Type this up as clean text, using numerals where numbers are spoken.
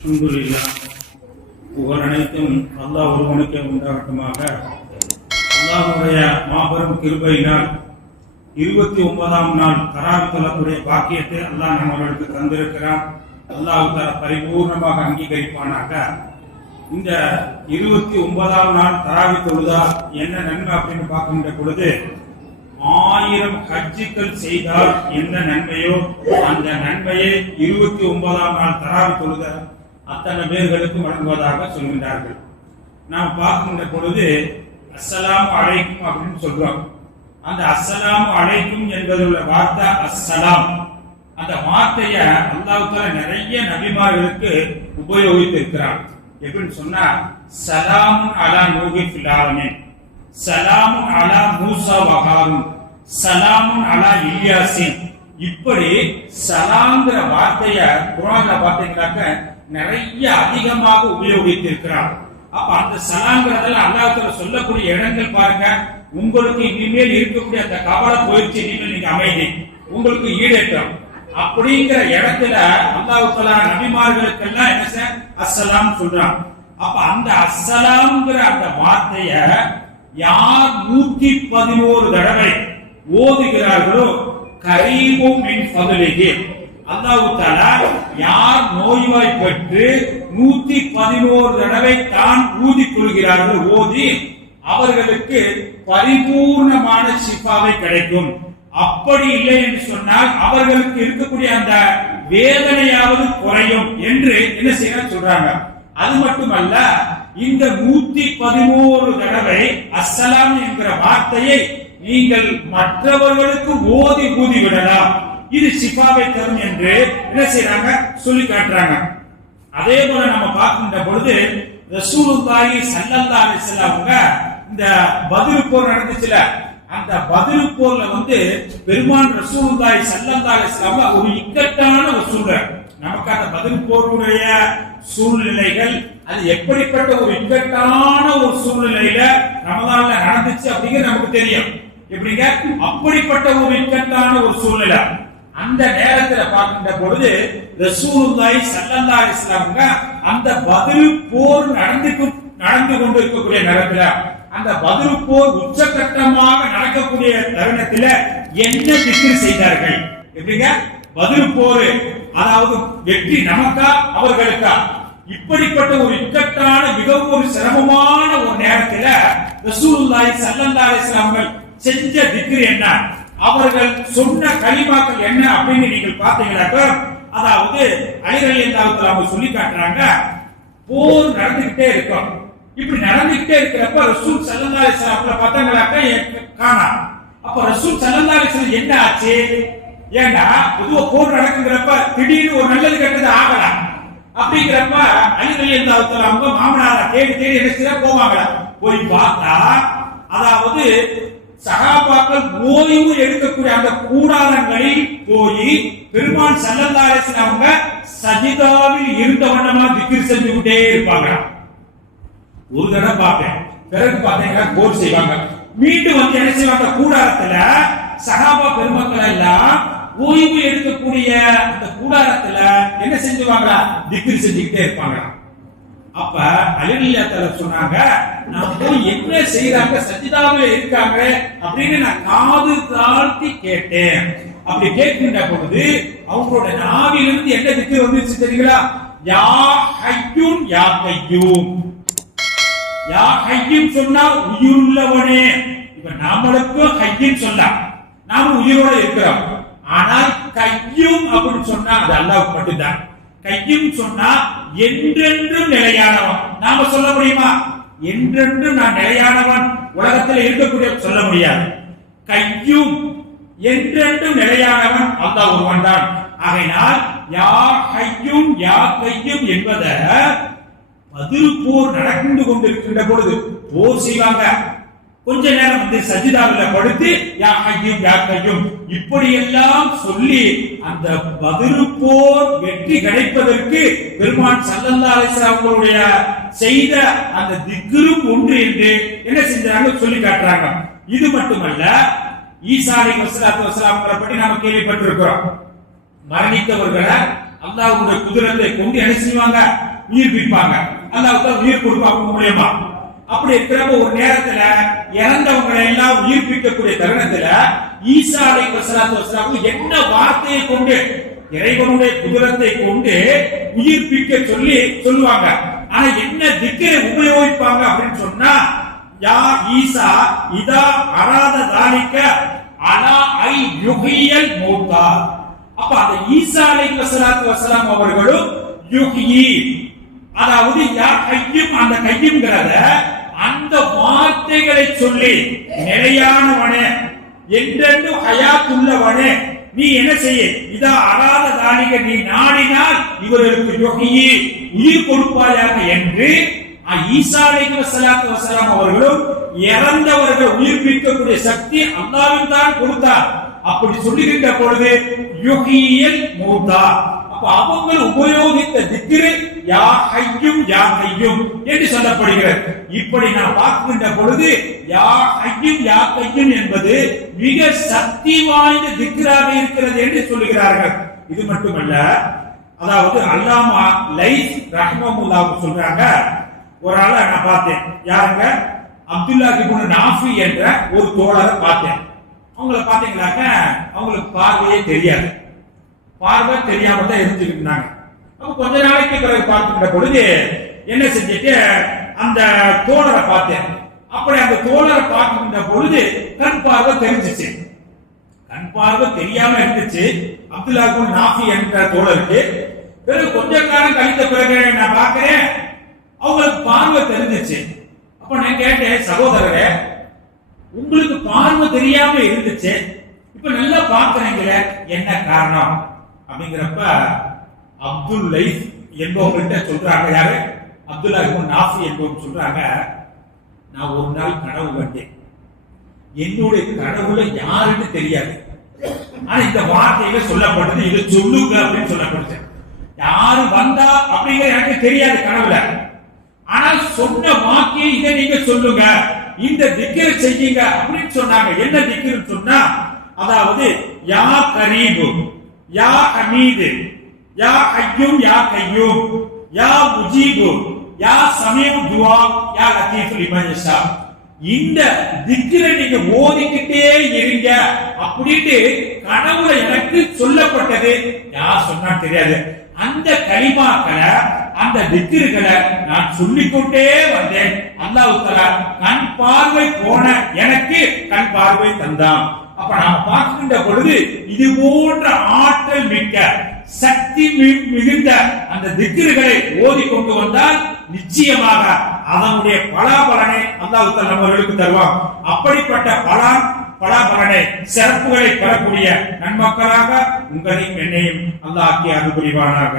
அல்ஹம்துலில்லாஹ், புகழ் அனைத்தும் அல்லாஹ் ஒருவனுக்கே உண்டாகட்டுமாக. அல்லாஹ்வுடைய மாபெரும் கிருபையினால் 29ஆம் நாள் தராவித் தொழக்கூடிய பாக்கியத்தை அல்லாஹ் நம்மளுக்கு தந்திருக்கிறான். அல்லாஹ் தஆலா பரிபூர்ணமாக அங்கீகரிப்பானாக. இந்த 29ஆம் நாள் தராவித் தொழுதா என்ன நன்மை அப்படின்னு பார்க்கின்ற பொழுது, 1000 ஹஜ்ஜுகள் செய்தால் என்ன நன்மையோ அந்த நன்மையை 29ஆம் நாள் தராவித் தொழுத அத்தனை பேர்களுக்கும் வழங்குவதாக சொல்கின்றார்கள். நாம் பார்க்கின்ற பொழுது அஸ்ஸலாமு அலைக்கும் அப்படின்னு சொல்றோம். அந்த அஸ்ஸலாமு அலைக்கும் என்பதுள்ள வார்த்தை அஸ்ஸலாம், அந்த வார்த்தைய அல்லாஹ் தஆலா நிறைய நபிமார்களுக்கு உபயோகித்திருக்கிறார். எப்படின்னு சொன்னா, சலாமுன் அலா நூஹி ஃபில் ஆலமீன், சலாமுன் அலா மூசா வ ஹாரூன், சலாமுன் அலா இல்யாசின். இப்படி சலாம்ங்கிற வார்த்தைய குர்ஆன்ல பார்த்தீங்கன்னாக்க நிறைய அதிகமாக உபயோகித்திருக்கிறார். அப்ப அந்த சலாம்ங்கிறதெல்லாம் அல்லாஹ் தஆலா சொல்லக்கூடிய இடங்கள் பாருங்க. உங்களுக்கு இனிமேல் இருக்கக்கூடிய அந்த கவலை போயிடுச்சு, இனிமேல் நீங்க அமைதி, உங்களுக்கு ஈடேற்றம் அப்படிங்கிற இடத்துல அல்லாஹ் தஆலா நபிமார்களுக்கெல்லாம் என்ன அஸ்ஸலாம் சொல்றான். அப்ப அந்த அஸ்ஸலாம்ங்கிற அந்த வார்த்தைய யார் 111 தடவை ஓதுகிறார்களோ கரீபும் மின் ஃபதுலிஹி, அல்லாஹ் தஆலா யார் நோய்வாய்ப்பட்டு 111 தடவை தான் ஊதிக் கொள்கிறார்களோ, ஓதி அவர்களுக்கு பரிபூர்ணமான ஷிஃபாவை கிடைக்கும். அப்படி இல்லை என்று சொன்னால் அவர்களுக்கு இருக்கக்கூடிய அந்த வேதனையாவது குறையும் என்று என்ன செய்ய சொல்றாங்க. அது மட்டுமல்ல, இந்த 111 தடவை அஸ்ஸலாம் என்கிற வார்த்தையை நீங்கள் மற்றவர்களுக்கு ஓதி ஊதி விடலாம், இது ஷிஃபாவை தரும் என்று என்ன செய்றாங்க சொல்லி காட்டுறாங்க. அதே போல நம்ம பார்க்கின்ற பொழுது ரசூலுல்லாஹி ஸல்லல்லாஹு அலைஹி வஸல்லம் இந்த பத்ர் போர் நடந்துச்சுல, அந்த பத்ர் போர்ல பெருமான் ரசூலுல்லாஹி ஸல்லல்லாஹு அலைஹி வஸல்லம் ஒரு இக்கட்டான ஒரு சூழ்நிலை, நமக்கு அந்த பத்ர் போருடைய சூழ்நிலைகள் அது எப்படிப்பட்ட ஒரு இக்கட்டான ஒரு சூழ்நிலையில ரமதான்ல நடந்துச்சு அப்படிங்கிறது நமக்கு தெரியும். எப்படிங்க, அப்படிப்பட்ட ஒரு இக்கட்டான ஒரு சூழ்நிலை. அந்த நேரத்தில் பார்க்கின்ற பொழுது ரசூலுல்லாஹி ஸல்லல்லாஹு அலைஹி வஸல்லம் அந்த பத்ர் போர் நடந்து கொண்டு இருக்கக்கூடிய நேரத்துல, அந்த பத்ர் போர் உச்சகட்டமாக நடக்கக்கூடிய தருணத்துல என்ன திக்ர் செய்தார்கள். எப்படிங்க, பத்ர் போர் அதாவது வெற்றி நமக்கா அவர்களுக்கா, இப்படிப்பட்ட ஒரு இக்கட்டான மிகவும் ஒரு சிரமமான ஒரு நேரத்துல ரசூலுல்லாஹி ஸல்லல்லாஹு அலைஹி வஸல்லம் செஞ்ச திக்ர் என்ன, அவர்கள் சொன்ன கலிமாக்கள் என்ன அப்படின்னு நீங்கள் பார்த்தீங்கன்னாக்க, அதாவது அலி ரலியல்லாஹு தஆலா சொல்லி காட்டுறாங்க. போர் நடந்துகிட்டே இருக்கும். இப்படி நடந்துகிட்டே இருக்கிறப்ப ரசூல் ஸல்லல்லாஹு அலைஹி வஸல்லம் பார்த்தாங்களாக்க காணா. அப்ப ரசூல் ஸல்லல்லாஹு அலைஹி வஸல்லம் என்ன ஆச்சு, ஏன்னா பொதுவா போர் நடக்குங்கிறப்ப திடீர்னு ஒரு நல்லது கெட்டது ஆகலாம். அப்படிங்கிறப்ப அலி ரலியல்லாஹு தஆலா மாமனாரை தேடி தேடி என்ன போவாங்களா, போய் பார்த்தா அதாவது சஹாபாக்கள் ஓய்வு எடுக்கக்கூடிய அந்த கூடாரங்களில் போய் பெருமான் ஸல்லல்லாஹு அலைஹி வஸல்லம் சஜிதாவில் இருந்த வண்ணமா திக்ர் செஞ்சுக்கிட்டே இருப்பாங்க. ஒரு தடவை பார்த்தேன், பிறகு பார்த்தீங்கன்னா போர் செய்வாங்க. மீண்டும் என்ன செய்வாங்க, கூடாரத்துல சஹாபா பெருமக்கள் எல்லாம் ஓய்வு எடுக்கக்கூடிய அந்த கூடாரத்துல என்ன செஞ்சுவாங்க, திக்ர் செஞ்சுக்கிட்டே இருப்பாங்க. அப்ப அலி ரலியல்லாஹு தஆலா சொன்னாங்க, நான் போய் என்ன செய்யறாங்க, சஜிதாவில இருக்காங்க அப்படின்னு நான் காது தாழ்த்தி கேட்டேன். அப்படி கேட்கின்ற பொழுது அவங்களோட நாவிலிருந்து என்ன திக்ர் வந்துச்சு தெரியுங்களா, யா ஹய்யுன் யா கய்யூம். யா ஹய்யும் சொன்னா உயிருள்ளவனே. இப்ப நாமளுக்கு ஹய்யும் சொன்னா நாம உயிரோட இருக்கிறோம். ஆனால் கையும் அப்படின்னு சொன்னா அது அல்லாஹ்வுக்கு மட்டும்தான். கையும் சொன்னா என்றென்றும் நிலையானவன். நாம சொல்ல முடியுமா, என்றென்றும் நான் நிலையானவன் உலகத்தில் இருக்கக்கூடிய சொல்ல முடியாது. கையும் என்றென்றும் நிலையானவன் அல்லாஹ் ஒருவன் தான். ஆகையினால் யா ஹய்யும் யா கையும் என்பத பத்ர் போர் நடந்து கொண்டிருக்கின்ற பொழுது போர் செய்வாங்க. கொஞ்ச நேரம் சஜிதாவில படுத்து யா ஹய்யும் யா கையும் இப்படி எல்லாம் சொல்லி அந்த பத்ர் போர் வெற்றி கிடைப்பதற்கு பெருமான் ஸல்லல்லாஹு அலைஹி வஸல்லம் செய்த அந்த திக்ரும் ஒன்று என்று என்ன செஞ்சாங்க சொல்லி காட்டுறாங்க. இது மட்டுமல்ல, ஈசா அலைஹிஸ்ஸலாத்து வஸலாம் பற்றி நாம கேள்விப்பட்டிருக்கிறோம். மரணித்தவர்களை அல்லாஹ்வுடைய குதிரத்தை கொண்டு என்ன செய்வாங்க, உயிர்ப்பிப்பாங்க, அல்லாஹ் உயிர் கொடுப்பாங்க மூலியமா. அப்படி இருக்கிறப்ப ஒரு நேரத்துல இறந்தவங்களை எல்லாம் உயிர்ப்பிக்கக்கூடிய தருணத்துல ஈசா அலைஹிஸ்ஸலாத்து வஸ்ஸலாம் என்ன வார்த்தையை கொண்டு, இறைவனுடைய குதிரத்தை கொண்டு உயிர்ப்பிக்க சொல்லுவாங்க. ஆனா என்ன திக்கரை உபயோகிப்பாங்க அப்படின்னு சொன்னா, யா ஈசா இதா அராத தாலிக்க அலா ஐ யுஹியல் மௌதா. அப்ப அந்த ஈசா அலைஹிஸ்ஸலாத்து வஸ்ஸலாம் அவர்களும் யுஹ்யி, அதாவது யா கையும், அந்த கையும்ங்கறத அந்த வார்த்தைகளை சொல்லி, நிலையானவனே, என்றென்று ஹயாத்துள்ளவனே, நீ என்ன செய்ய, இதா அராத தாலிக, நீ நாடினால் இவர்களுக்கு யுஹ்யி, உயிர் கொடுப்பாயாக என்று ஈசா அலைஹிஸ்ஸலாத்து வஸ்ஸலாம் அவர்களும் இறந்தவர்கள் உயிர்ப்பிக்கக்கூடிய சக்தி அல்லாஹ்வின் தான் கொடுத்தார். அப்படி சொல்லுகின்ற பொழுது யுஹ்யில் மௌதா, அப்ப அவங்க உபயோகித்த திக்ரு யா ஹய்யும் யா கையும் என்று சொல்லப்படுகிறது. இப்படி நான் பார்க்கின்ற பொழுது யா ஹய்யும் யா கையும் என்பது மிக சக்தி வாய்ந்த திக்ராக இருக்கிறது என்று சொல்லுகிறார்கள். இது மட்டுமல்ல, அதாவது அல்லாமா லைஸ் ரஹ்மத்துல்லாஹி சொல்றாங்க, ஒரு ஆளை நான் பார்த்தேன். யாருங்க? அப்துல்லா இப்னு நாஃபி என்ற ஒரு தோழரை பார்த்தேன். அவங்களை பார்த்தீங்களாக்க அவங்களுக்கு பார்வையே தெரியாது, பார்வை தெரியாம தான் இருந்துட்டு இருந்தாங்க. அப்ப கொஞ்ச நாளைக்கு பிறகு பார்க்கின்ற பொழுது என்ன செஞ்சுட்டு அந்த தோழரை பார்த்தேன். அப்படி அந்த தோழரை பார்க்கின்ற பொழுது கண் பார்வை தெரிஞ்சிச்சு. கண் பார்வை தெரியாம இருந்துச்சு அப்துல்லா இப்னு நாஃபி என்ற தோழருக்கு. பிறகு கொஞ்ச காலம் கழித்த பிறகு நான் பார்க்கிறேன், அவங்களுக்கு பார்வை தெரிஞ்சிச்சு. அப்ப நான் கேட்டேன், சகோதரரே, உங்களுக்கு பார்வை தெரியாம இருந்துச்சு, இப்ப நல்லா பார்க்கறீங்களே, என்ன காரணம் அப்படிங்கிறப்ப அப்துல் லைஸ் என்பவர்கிட்ட சொல்றாங்க. யாரு? அப்துல்லா இப்னு நாஃபி என்பவர் சொல்றாங்க, நான் ஒரு நாள் கனவு கண்டேன். என்னுடைய கனவுல யாருன்னு தெரியாது, ஆனா இந்த வார்த்தையில சொல்லப்பட்டது, இதை சொல்லுங்க அப்படின்னு சொல்லப்படுது. யாரு வந்தா அப்படிங்கிற எனக்கு தெரியாது கனவுல, ஆனா சொன்ன வாக்கிய இதை நீங்க சொல்லுங்க, இந்த திக்ரை செய்யுங்க அப்படின்னு சொன்னாங்க. என்ன திக்ருன்னு சொன்னா, அதாவது யா கரீபு, யா ஹமீது, யா ஹய்யும் யா கையூம், யா முஜீபு, யா சமீஉ துஆ, யா லத்தீஃபு லிமன் யஷா. இந்த திக்ரை நீங்க ஓதிக்கிட்டே இருங்க அப்படிட்டு கனவுல எனக்கு சொல்லப்பட்டது. யார் சொன்னா தெரியாது. அந்த கலிமாக்களை, அந்த திக்ருகளை நான் சொல்லிக்கொண்டே வந்தேன். அல்லாஹ் தஆலா கண் பார்வை போன எனக்கு கண் பார்வை தந்தான். அப்ப நாம் பார்க்கின்ற பொழுது இது போன்ற ஆற்றல் மிக்க, சக்தி மிகுந்த அந்த திக்ருகளை ஓதி கொண்டு வந்தால் நிச்சயமாக அதனுடைய பலாபலனை அல்லாஹ் தஆலா நம்மவர்களுக்கு தருவான். அப்படிப்பட்ட பலாபலனை, சிறப்புகளை பெறக்கூடிய நன்மக்களாக உங்களையும் என்னையும் அல்லாஹ் ஆக்கி அருள் புரிவானாக.